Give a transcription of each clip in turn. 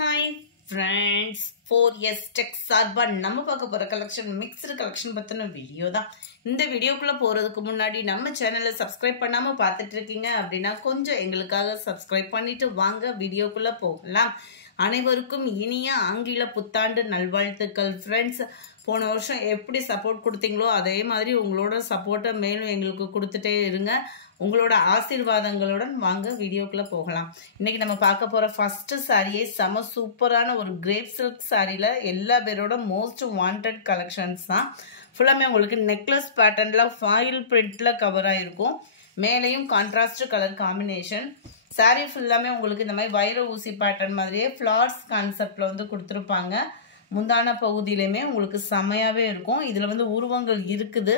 Hi friends, 4S Tech சார்பா நம்ம பார்க்க போற கலெக்ஷன் மிக்ஸ்டு கலெக்ஷன் பத்தின வீடியோ தான். இந்த வீடியோக்குள்ள போறதுக்கு முன்னாடி நம்ம சேனலை சப்ஸ்கிரைப் பண்ணாம பார்த்துட்டு இருக்கீங்க அப்படின்னா கொஞ்சம் எங்களுக்காக சப்ஸ்கிரைப் பண்ணிட்டு வாங்க வீடியோக்குள்ள போகலாம். அனைவருக்கும் இனிய ஆங்கில புத்தாண்டு நல்வாழ்த்துக்கள் ஃப்ரெண்ட்ஸ். போன வருஷம் எப்படி சப்போர்ட் கொடுத்தீங்களோ அதே மாதிரி உங்களோட சப்போர்ட்டை மேலும் எங்களுக்கு கொடுத்துட்டே இருங்க. உங்களோட ஆசீர்வாதங்களுடன் வாங்க வீடியோக்குள்ள போகலாம். இன்னைக்கு நம்ம பார்க்க போற ஃபர்ஸ்ட் சாரியே செம சூப்பரான ஒரு கிரேப் சில்க் சாரியில எல்லா பேரோட மோஸ்ட் வாண்டட் கலெக்ஷன்ஸ் தான். ஃபுல்லாமே உங்களுக்கு நெக்லஸ் பேட்டர்ன்ல ஃபாயில் பிரிண்ட்ல கவர் ஆயிருக்கும். மேலையும் கான்ட்ராஸ்ட் கலர் காம்பினேஷன். சாரி ஃபுல்லாமே உங்களுக்கு இந்த மாதிரி வைர ஊசி பேட்டர்ன் மாதிரியே ஃபிளார்ஸ் கான்செப்ட்ல வந்து கொடுத்துருப்பாங்க. முந்தான பகுதியிலுமே உங்களுக்கு செமையாவே இருக்கும். இதுல வந்து உருவங்கள் இருக்குது,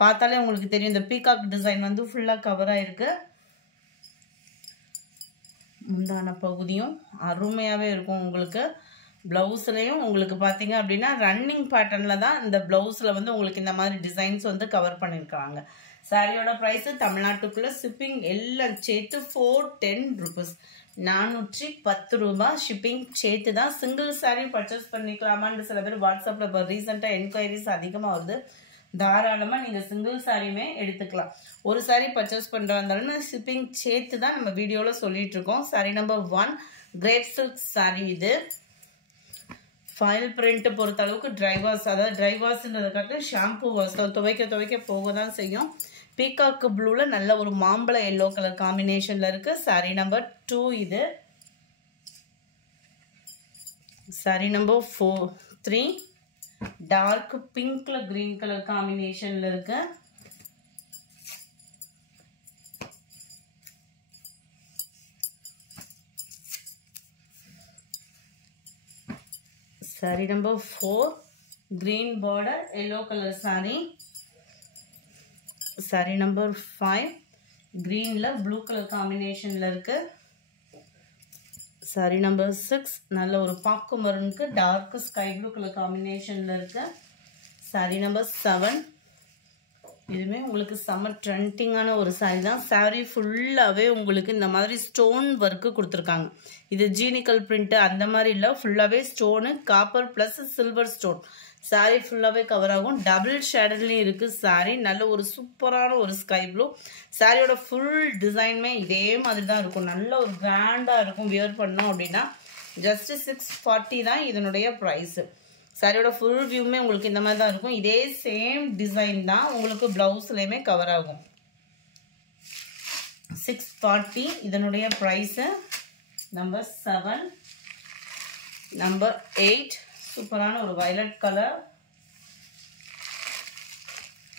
பார்த்தாலே உங்களுக்கு தெரியும். இந்த பீகாக் டிசைன் வந்து ஃபுல்லா கவர் ஆயிருக்கு. முந்தான பகுதியும் அருமையாவே இருக்கும். உங்களுக்கு பிளவுஸ்லயும் உங்களுக்கு பாத்தீங்க அப்படின்னா ரன்னிங் பேட்டர்ன்ல தான் இந்த பிளவுஸ்ல வந்து உங்களுக்கு இந்த மாதிரி டிசைன்ஸ் வந்து கவர் பண்ணிருக்காங்க. சாரியோட பிரைஸ் தமிழ்நாட்டுக்குள்ள ஷிப்பிங் எல்லாம் சேர்த்து 410 rupees, 410 ரூபாய் ஷிப்பிங் சேர்த்து தான். சிங்கிள் சாரி பர்ச்சேஸ் பண்ணிக்கலாமான்னு சில பேர் வாட்ஸ்அப்ல இப்போ ரீசெண்டா என்கொயரிஸ் அதிகமா வருது. தாராளமா நீங்க சிங்கிள் சாரியுமே எடுத்துக்கலாம். ஒரு சாரி பர்ச்சேஸ் பண்றாலும் ஷிப்பிங் சேர்த்து தான் நம்ம வீடியோல சொல்லிட்டு இருக்கோம். Sorry number 1 grape silk sorry. இது ஃபைல் பிரிண்ட் பொறுத்த அளவுக்கு ட்ரை வாஷ், அதாவது ட்ரை வாஷ்ன்றதுக்காக ஷாம்பு வாஷ் துவைக்க போக தான் செய்யும். பீகாக் ப்ளூல நல்ல ஒரு மாம்பழ எல்லோ கலர் காம்பினேஷன்ல இருக்கு. சாரி நம்பர் 2 இது. சாரி நம்பர் 3 டார்க் பிங்க்ல கிரீன் கலர் காம்பினேஷன்ல இருக்கு. Sari number 4 green border yellow colour sari. Sari number 5 கிரீன்ல ப்ளூ கலர் காம்பினேஷன்ல இருக்கு. சாரி நம்பர் 6 நல்ல ஒரு பாக்கு மரனுக்கு டார்க் ஸ்கை ப்ளூ கலர் காம்பினேஷன்ல இருக்கு. சாரி நம்பர் 7 இதுமே உங்களுக்கு செம்ம ட்ரெண்டிங்கான ஒரு சாரி தான். சாரி ஃபுல்லாவே உங்களுக்கு இந்த மாதிரி ஸ்டோன் ஒர்க்கு கொடுத்துருக்காங்க. இது ஜீனிக்கல் பிரிண்ட் அந்த மாதிரி இல்லை, ஃபுல்லாவே stone copper plus silver stone. Sorry ஃபுல்லாவே கவர் ஆகும். டபுள் ஷேடர்லயும் இருக்கு சாரி. நல்ல ஒரு சூப்பரான ஒரு ஸ்கை ப்ளூ. சாரியோட ஃபுல் டிசைனுமே இதே மாதிரி தான் இருக்கும். நல்ல ஒரு கிராண்டா இருக்கும். வியர் பண்ணோம் அப்படின்னா ஜஸ்ட் 640 தான் இதனுடைய ப்ரைஸ். சாரியோட ஃபுல் வியூமே உங்களுக்கு இந்த மாதிரி தான் இருக்கும். இதே சேம் டிசைன் தான் உங்களுக்கு பிளவுஸ்லயுமே கவர் ஆகும். 640 இதனுடைய ப்ரைஸ். நம்பர் 7 நம்பர் 8 சூப்பரான ஒரு violet colour.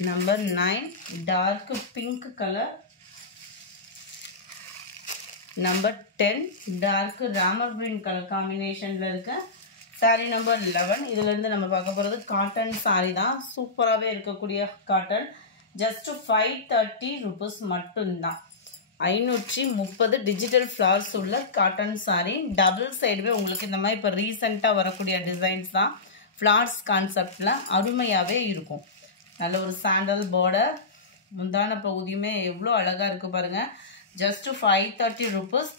Number 9 dark pink colour. Number 10 dark Ramar green colour காம்பினேஷன்ல இருக்கு. சாரி நம்பர் 11 இதுல இருந்து நம்ம பார்க்க போறது காட்டன் சாரி தான். சூப்பராகவே இருக்கக்கூடிய காட்டன். ஜஸ்ட் 530 rupees மட்டும்தான். 530 டிஜிட்டல் ஃபிளார்ஸ் உள்ள காட்டன் சாரி. டபுள் சைடுமே உங்களுக்கு இந்த மாதிரி இப்போ ரீசெண்டாக வரக்கூடிய டிசைன்ஸ் தான். ஃபிளார்ஸ் கான்செப்ட்ல அருமையாகவே இருக்கும். நல்ல ஒரு சாண்டல் பார்டர். முந்தான பகுதியுமே எவ்வளோ அழகா இருக்கு பாருங்க. Just 530 rupees.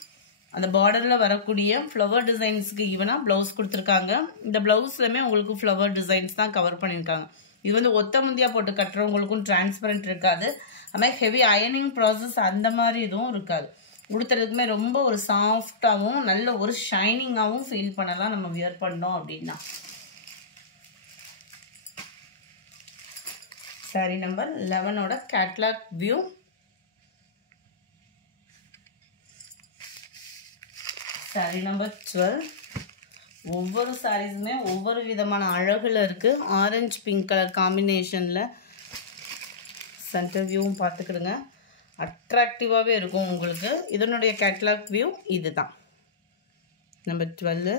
அந்த பார்டர்ல வரக்கூடிய ஃப்ளவர் டிசைன்ஸ்க்கு ஈவனா பிளவுஸ் கொடுத்துருக்காங்க. இந்த பிளவுஸ்லயுமே உங்களுக்கு ஃப்ளவர் டிசைன்ஸ் தான் கவர் பண்ணியிருக்காங்க. இது வந்து ஒத்த முந்தியா போட்டு கட்டுறவங்களுக்கும் டிரான்ஸ்பரண்ட் இருக்காது. அதுமாதிரி ஹெவி அயனிங் ப்ராசஸ் அந்த மாதிரி எதுவும் இருக்காது. உடுத்துறதுக்குமே ரொம்ப ஒரு சாஃப்டாகவும் நல்ல ஒரு ஷைனிங்காகவும் ஃபீல் பண்ணலாம் நம்ம வியர் பண்ணோம் அப்படின்னா. சாரி நம்பர் 11ஓட கேட்லாக் வியூ. சாரி நம்பர் 12 ஒவ்வொரு சாரீஸுமே ஒவ்வொரு விதமான அழகுல இருக்கு. ஆரஞ்சு பிங்க் கலர் காம்பினேஷன்ல சென்டர் வியூவும் பார்த்துக்கிடுங்க. அட்ராக்டிவாகவே இருக்கும் உங்களுக்கு. இதனுடைய கேட்லாக் வியூ இதுதான். நம்பர் 12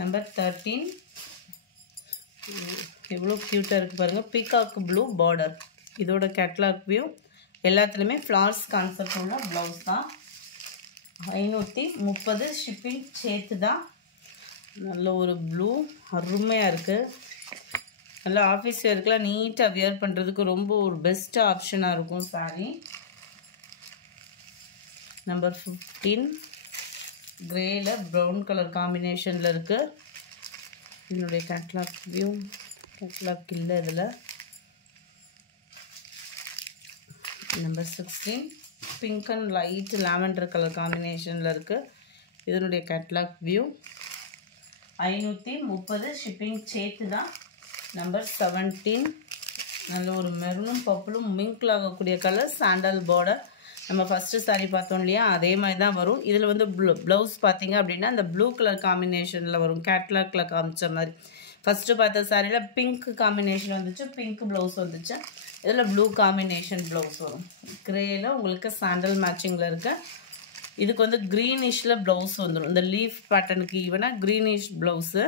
நம்பர் 13 எவ்வளோ க்யூட்டாக இருக்குது பாருங்கள். Peacock blue border. இதோட கேட்லாக் வியூ. எல்லாத்துலேயுமே ஃப்ளார்ஸ் கான்செப்ட் உள்ள ப்ளவுஸ் தான். 530 ஷிப்பிங் சேர்த்து தான். நல்ல ஒரு ப்ளூ அருமையாக இருக்குது. நல்ல ஆஃபீஸ் வேர்க்கெலாம் நீட்டாக வியர் பண்ணுறதுக்கு ரொம்ப ஒரு பெஸ்ட் ஆப்ஷனாக இருக்கும் சாரி. நம்பர் 15 கிரேல ப்ரௌன் கலர் காம்பினேஷனில் இருக்குது. இதனுடைய கேட்லாக் வியூ. கேட்லாக் இல்லை இதில். Number 16 pink and light lavender colour காம்பினேஷனில் இருக்குது. இதனுடைய கேட்லாக் வியூ. 530 ஷிப்பிங் சேர்த்து தான். நம்பர் 17 நல்ல ஒரு மெரூனும் பர்பிளும் மிங்கிள் ஆகக்கூடிய கலர், சாண்டல் பார்டர். நம்ம ஃபஸ்ட்டு சாரீ பார்த்தோம் இல்லையா, அதே மாதிரி தான் வரும். இதில் வந்து ப்ளவுஸ் பார்த்தீங்க அப்படின்னா அந்த ப்ளூ கலர் காம்பினேஷனில் வரும், கேட்லாக்ல காமிச்ச மாதிரி. ஃபஸ்ட்டு பார்த்த சாரியில் பிங்க் காம்பினேஷன் வந்துச்சு, பிங்க் ப்ளவுஸ் வந்துச்சு. இதில் ப்ளூ காம்பினேஷன் ப்ளவுஸ் வரும். கிரேயில் உங்களுக்கு சாண்டல் மேட்சிங்கில் இருக்க. இதுக்கு வந்து க்ரீனிஷில் ப்ளவுஸ் வந்துடும். இந்த லீஃப் பேட்டர்னுக்கு ஈவனாக greenish blouse.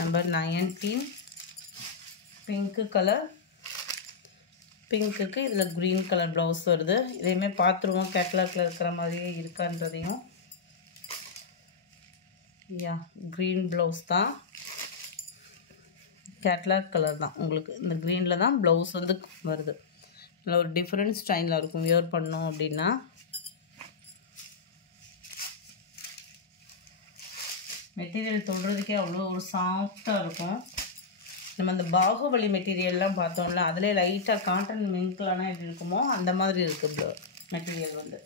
Number 19 pink colour. பிங்க்குக்கு இதில் க்ரீன் கலர் ப்ளவுஸ் வருது. இதையுமே பார்த்துருவோம் கேட்லாக்ல இருக்கிற மாதிரியே இருக்கான்றதையும். யா க்ரீன் ப்ளவுஸ் தான், கேட்லாக் கலர் தான். உங்களுக்கு இந்த க்ரீனில் தான் ப்ளவுஸ் வந்து வருது. இதில் ஒரு டிஃப்ரெண்ட் ஸ்டைலில் இருக்கும் வியர் பண்ணோம் அப்படின்னா. மெட்டீரியல் தொடுறதுக்கே அவ்வளோ ஒரு சாஃப்டாக இருக்கும். நம்ம அந்த பாகுபலி மெட்டீரியல்லாம் பார்த்தோம்ல, அதிலே லைட்டாக காட்டன் மிங்க்லானா எப்படி இருக்குமோ அந்த மாதிரி இருக்குது மெட்டீரியல் வந்து.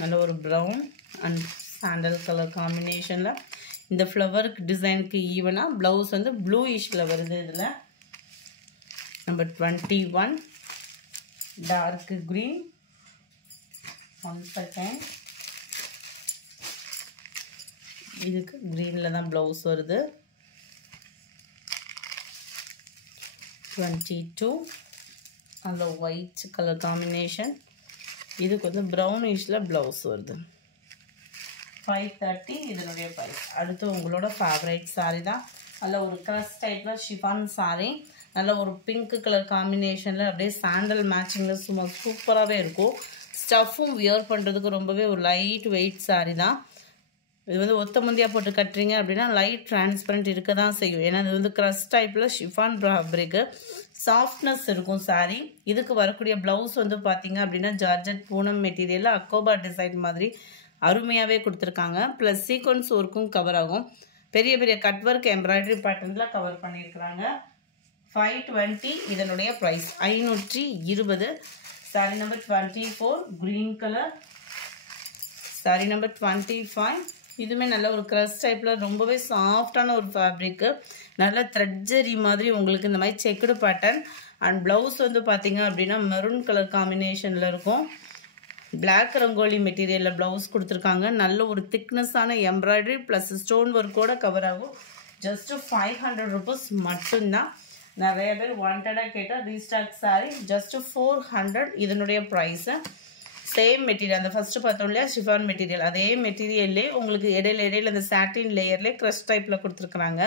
நல்ல ஒரு ப்ரௌன் அண்ட் சாண்டல் கலர் காம்பினேஷனில் இந்த ஃப்ளவருக்கு டிசைனுக்கு ஈவனாக ப்ளவுஸ் வந்து ப்ளூயிஷில் வருது. இதில் நம்பர் 21 டார்க் க்ரீன். 1 செகண்ட். இதுக்கு க்ரீனில் தான் ப்ளவுஸ் வருது. 22 அந்த ஒயிட் கலர் காம்பினேஷன். இதுக்கு வந்து ப்ரௌனிஷில் ப்ளவுஸ் வருது. 530 இதனுடைய ப்ரைஸ். அடுத்து உங்களோட ஃபேவரைட் சாரீ தான். அதில் ஒரு க்ரஷ் டைப்பில் ஷிஃபான் சாரீ. நல்ல ஒரு பிங்க் கலர் காம்பினேஷனில் அப்படியே சாண்டல் மேட்சிங்கில் சும்மா சூப்பராகவே இருக்கும். ஸ்டஃப்பும் வியர் பண்ணுறதுக்கு ரொம்பவே ஒரு லைட் வெயிட் சாரீ தான். இது வந்து ஒத்த முந்தியாக போட்டு கட்டுறீங்க அப்படின்னா லைட் டிரான்ஸ்பரண்ட் இருக்க தான் செய்யும். ஏன்னா இது வந்து க்ரஷ் டைப்பில் ஷிஃபான் ஃபேப்ரிக்கு சாஃப்ட்னஸ் இருக்கும் சாரீ. இதுக்கு வரக்கூடிய ப்ளவுஸ் வந்து பார்த்தீங்க அப்படின்னா ஜார்ஜெட் பூனம் மெட்டீரியலில் அக்கோபா டிசைன் மாதிரி அருமையாகவே கொடுத்துருக்காங்க. ப்ளஸ் சீக்வன்ஸ் ஒர்க்கும் கவர் ஆகும். பெரிய பெரிய கட் ஒர்க் எம்ப்ராய்டரி பேட்டர்னில் கவர் பண்ணியிருக்கிறாங்க. 520 இதனுடைய price. 520. Sari number 24 green colour. Sari number 25 இதுவுமே நல்ல ஒரு க்ரஷ் டைப்பில் ரொம்பவே சாஃப்டான ஒரு ஃபேப்ரிக்கு. நல்ல த்ரெட்ஜரி மாதிரி உங்களுக்கு இந்த மாதிரி செக்குடு பேட்டர்ன். அண்ட் ப்ளவுஸ் வந்து பார்த்தீங்க அப்படின்னா மெரூன் கலர் காம்பினேஷனில் இருக்கும். பிளாக் ரங்கோலி மெட்டீரியலில் ப்ளவுஸ் கொடுத்துருக்காங்க. நல்ல ஒரு திக்னஸான எம்ப்ராய்டரி ப்ளஸ் ஸ்டோன் ஒர்க்கோட கவர் ஆகும். ஜஸ்ட்டு 500 rupees மட்டும்தான். நிறைய பேர் வாண்டடாக கேட்டால் ரீஸ்டாக் சாரீ ஜஸ்ட்டு 400 இதனுடைய ப்ரைஸு. சேம் மெட்டீரியல் அந்த ஃபஸ்ட்டு பார்த்தோம் இல்லையா ஷிஃபான் மெட்டீரியல், அதே மெட்டீரியல்லே உங்களுக்கு இடையில அந்த சாட்டின் லேயர்லேயே க்ரஷ் டைப்பில் கொடுத்துருக்குறாங்க.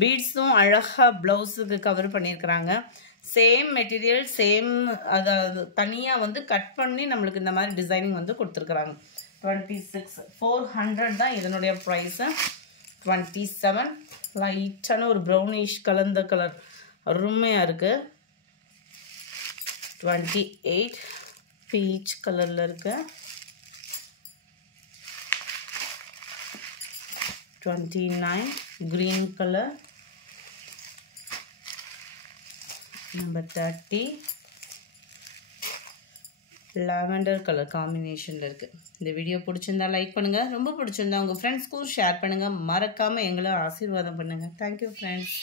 பீட்ஸும் அழகாக ப்ளவுஸுக்கு கவர் பண்ணியிருக்கிறாங்க. சேம் மெட்டீரியல் சேம் அதாவது தனியாக வந்து கட் பண்ணி நம்மளுக்கு இந்த மாதிரி டிசைனிங் வந்து கொடுத்துருக்குறாங்க. 26 400 தான் இதனுடைய ப்ரைஸு. 27 லைட்டான ஒரு ப்ரௌனிஷ் கலந்த கலர் அருமையாக இருக்குது. 28 பீச் கலரில் இருக்கு. 29 green colour. Number 30 lavender colour காம்பினேஷனில் இருக்குது. இந்த வீடியோ பிடிச்சிருந்தா லைக் பண்ணுங்கள், ரொம்ப பிடிச்சிருந்தா உங்கள் ஃப்ரெண்ட்ஸ்க்கும் ஷேர் பண்ணுங்கள், மறக்காமல் எங்களை ஆசீர்வாதம் பண்ணுங்கள். Thank you friends.